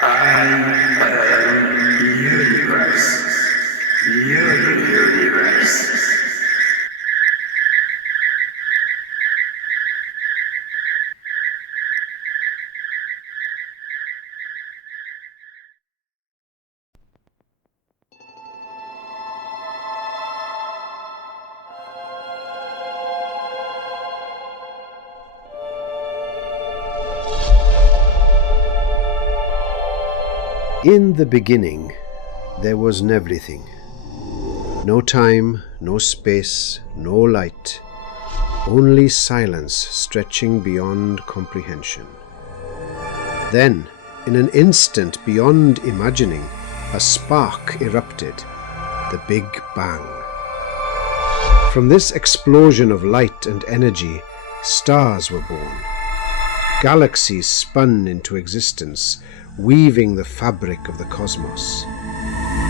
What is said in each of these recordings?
I am universe. Universe. In the beginning, there was everything. No time, no space, no light, only silence stretching beyond comprehension. Then, in an instant beyond imagining, a spark erupted, the Big Bang. From this explosion of light and energy, stars were born. Galaxies spun into existence, weaving the fabric of the cosmos.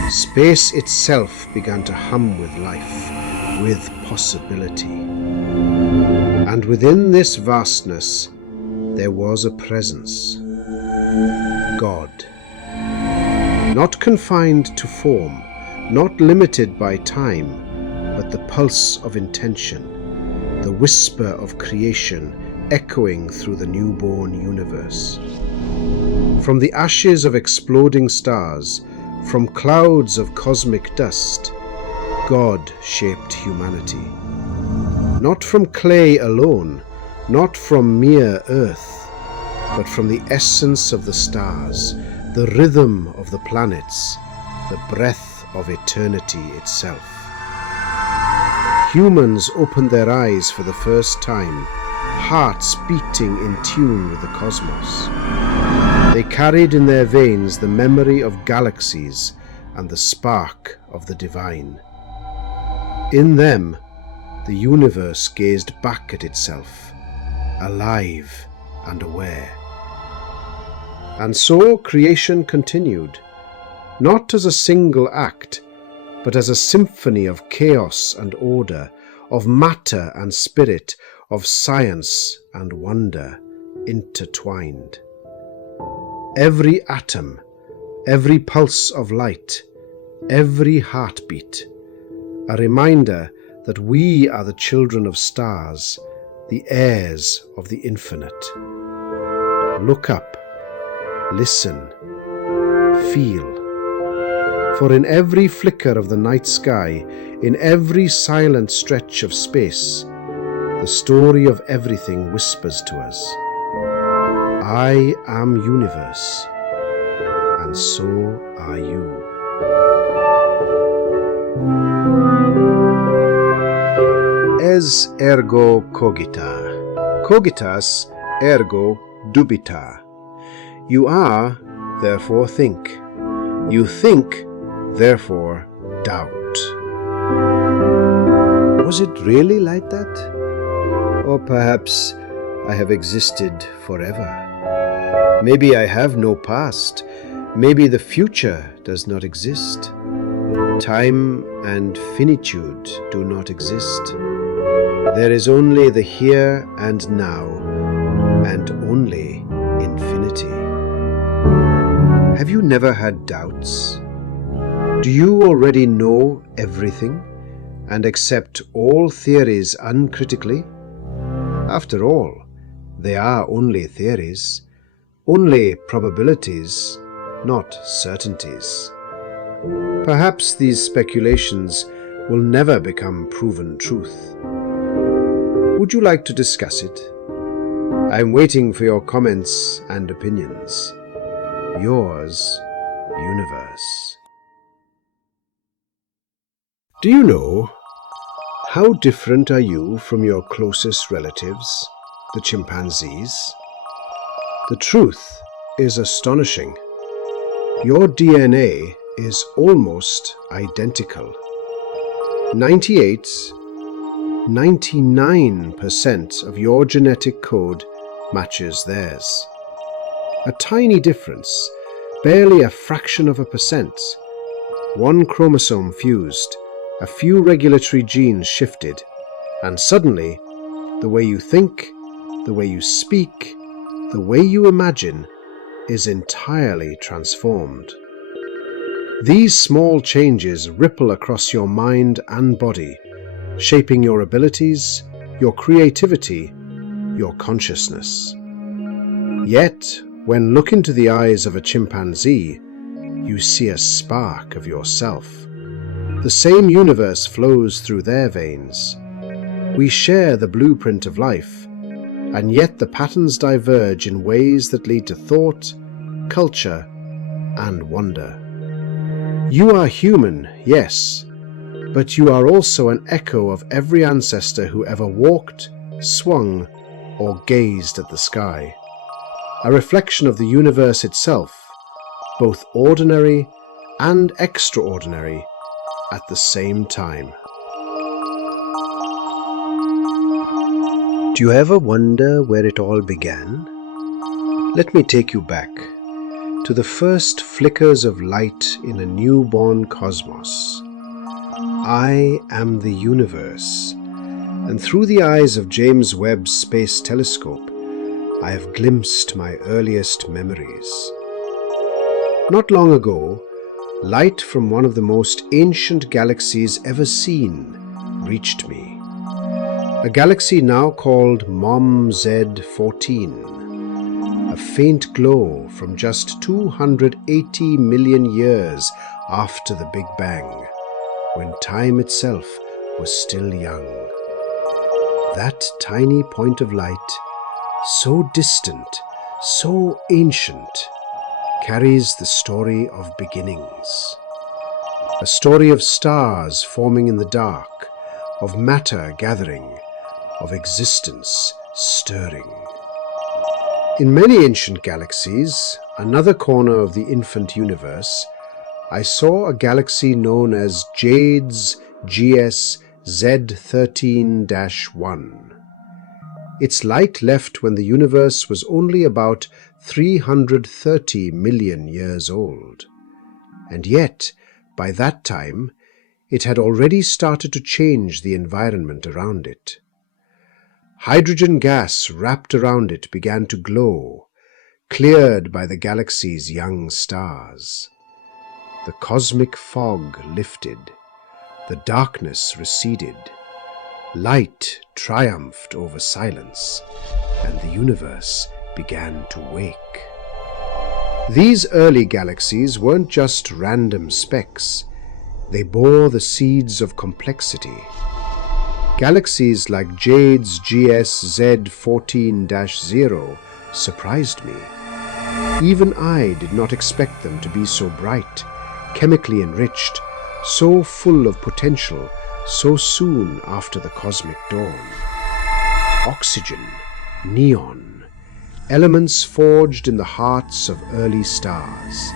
Space itself began to hum with life, with possibility. And within this vastness, there was a presence. God. Not confined to form, not limited by time, but the pulse of intention, the whisper of creation echoing through the newborn universe. From the ashes of exploding stars, from clouds of cosmic dust, God shaped humanity. Not from clay alone, not from mere earth, but from the essence of the stars, the rhythm of the planets, the breath of eternity itself. Humans opened their eyes for the first time, hearts beating in tune with the cosmos. They carried in their veins the memory of galaxies and the spark of the divine. In them, the universe gazed back at itself, alive and aware. And so creation continued, not as a single act, but as a symphony of chaos and order, of matter and spirit, of science and wonder intertwined. Every atom, every pulse of light, every heartbeat, a reminder that we are the children of stars, the heirs of the infinite. Look up, listen, feel. For in every flicker of the night sky, in every silent stretch of space, the story of everything whispers to us. I am universe, and so are you. Es ergo cogita, cogitas ergo dubita. You are, therefore think. You think, therefore doubt. Was it really like that? Or perhaps I have existed forever. Maybe I have no past. Maybe the future does not exist. Time and finitude do not exist. There is only the here and now, and only infinity. Have you never had doubts? Do you already know everything and accept all theories uncritically? After all, they are only theories, only probabilities, not certainties. Perhaps these speculations will never become proven truth. Would you like to discuss it? I'm waiting for your comments and opinions. Yours, Universe. Do you know, how different are you from your closest relatives, the chimpanzees? The truth is astonishing. Your DNA is almost identical. 99% of your genetic code matches theirs. A tiny difference, barely a fraction of a percent. One chromosome fused, a few regulatory genes shifted, and suddenly, the way you think, the way you speak, the way you imagine, is entirely transformed. These small changes ripple across your mind and body, shaping your abilities, your creativity, your consciousness. Yet, when look into the eyes of a chimpanzee, you see a spark of yourself. The same universe flows through their veins. We share the blueprint of life, and yet the patterns diverge in ways that lead to thought, culture, and wonder. You are human, yes, but you are also an echo of every ancestor who ever walked, swung, or gazed at the sky. A reflection of the universe itself, both ordinary and extraordinary at the same time. Do you ever wonder where it all began? Let me take you back to the first flickers of light in a newborn cosmos. I am the universe, and through the eyes of James Webb's Space Telescope, I have glimpsed my earliest memories. Not long ago, light from one of the most ancient galaxies ever seen reached me. A galaxy now called Mom Z14, a faint glow from just 280 million years after the Big Bang, when time itself was still young. That tiny point of light, so distant, so ancient, carries the story of beginnings. A story of stars forming in the dark, of matter gathering, of existence stirring. In many ancient galaxies, another corner of the infant universe, I saw a galaxy known as Jade's GS Z13-1. Its light left when the universe was only about 330 million years old. And yet, by that time, it had already started to change the environment around it. Hydrogen gas wrapped around it began to glow, cleared by the galaxy's young stars. The cosmic fog lifted, the darkness receded, light triumphed over silence, and the universe began to wake. These early galaxies weren't just random specks, they bore the seeds of complexity. Galaxies like Jade's GS Z14-0 surprised me. Even I did not expect them to be so bright, chemically enriched, so full of potential, so soon after the cosmic dawn. Oxygen, neon, elements forged in the hearts of early stars.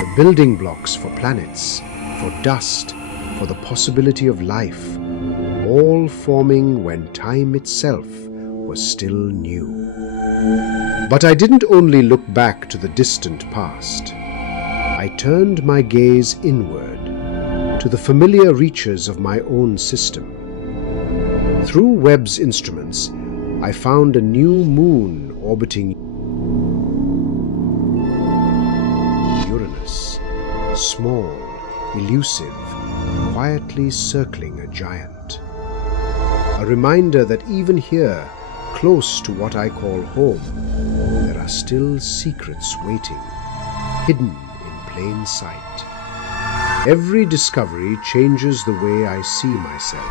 The building blocks for planets, for dust, for the possibility of life, all forming when time itself was still new. But I didn't only look back to the distant past. I turned my gaze inward, to the familiar reaches of my own system. Through Webb's instruments, I found a new moon orbiting Uranus, small, elusive, quietly circling a giant. A reminder that even here, close to what I call home, there are still secrets waiting, hidden in plain sight. Every discovery changes the way I see myself.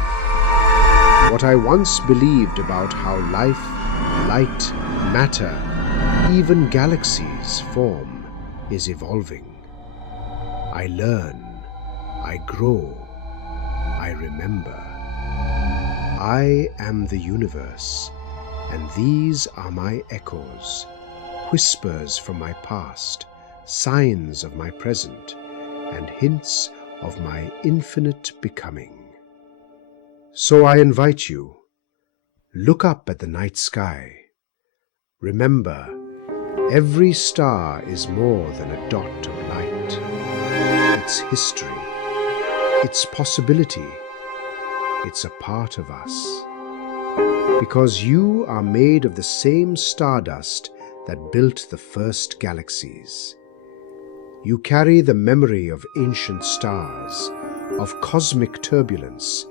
What I once believed about how life, light, matter, even galaxies form is evolving. I learn, I grow, I remember. I am the universe, and these are my echoes, whispers from my past, signs of my present, and hints of my infinite becoming. So I invite you, look up at the night sky. Remember, every star is more than a dot of light. It's history, it's possibility, it's a part of us. Because you are made of the same stardust that built the first galaxies. You carry the memory of ancient stars, of cosmic turbulence,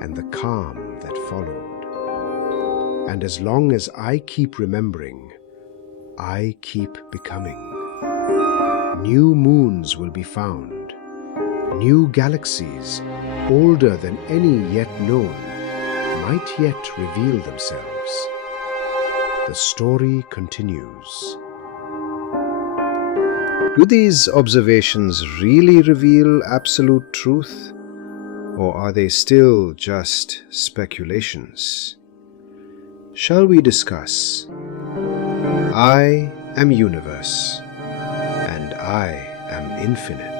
and the calm that followed. And as long as I keep remembering, I keep becoming. New moons will be found, new galaxies, older than any yet known, might yet reveal themselves. The story continues. Do these observations really reveal absolute truth, or are they still just speculations? Shall we discuss? I am universe, and I am infinite.